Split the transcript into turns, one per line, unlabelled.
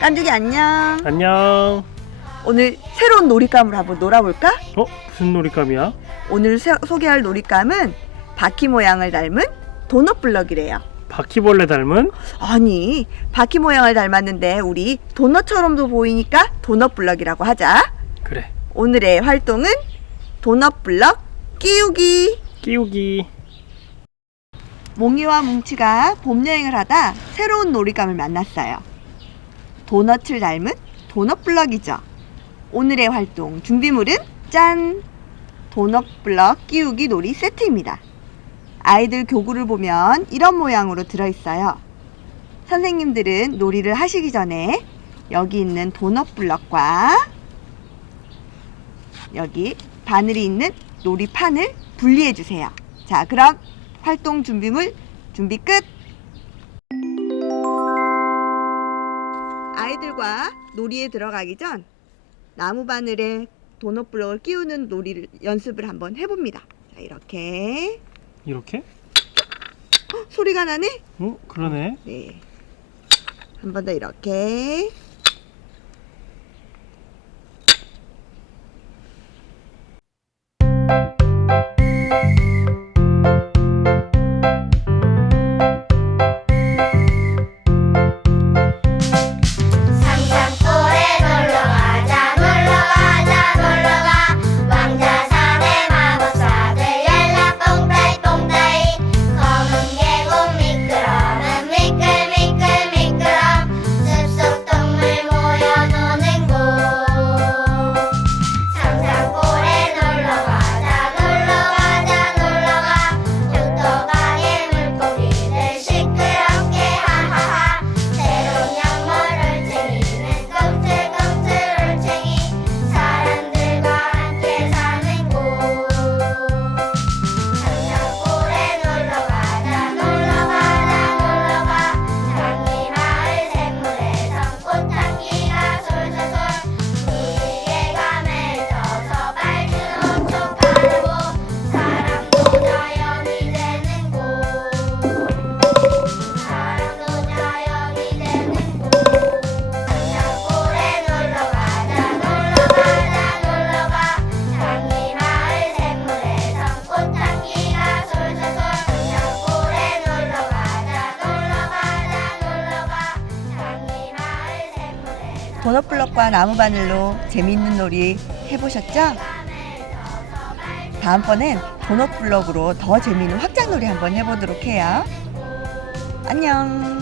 깐죽이 안녕.
안녕.
오늘 새로운 놀잇감을 한번 놀아볼까?
어? 무슨 놀이감이야?
오늘 세- 소개할 놀잇감은 바퀴 모양을 닮은 도넛 블럭이래요.
바퀴벌레 닮은?
아니, 바퀴 모양을 닮았는데 우리 도넛처럼도 보이니까 도넛 블럭이라고 하자.
그래.
오늘의 활동은 도넛 블럭 끼우기.
끼우기.
몽이와 뭉치가 봄 여행을 하다 새로운 놀이감을 만났어요. 도넛을 닮은 도넛 블럭이죠. 오늘의 활동 준비물은 짠! 도넛 블럭 끼우기 놀이 세트입니다. 아이들 교구를 보면 이런 모양으로 들어있어요. 선생님들은 놀이를 하시기 전에 여기 있는 도넛 블럭과 여기 바늘이 있는 놀이판을 분리해 주세요. 자, 그럼 활동 준비물 준비 끝. 아이들과 놀이에 들어가기 전 나무 바늘에 도넛 블럭을 끼우는 놀이를 연습을 한번 해봅니다. 자, 이렇게
이렇게?
헉, 소리가 나네.
어? 그러네.
네. 한 번 더 이렇게. 도넛 블럭과 나무 바늘로 재미있는 놀이 해보셨죠? 다음번엔 도넛 블럭으로 더 재미있는 확장 놀이 한번 해보도록 해요. 안녕.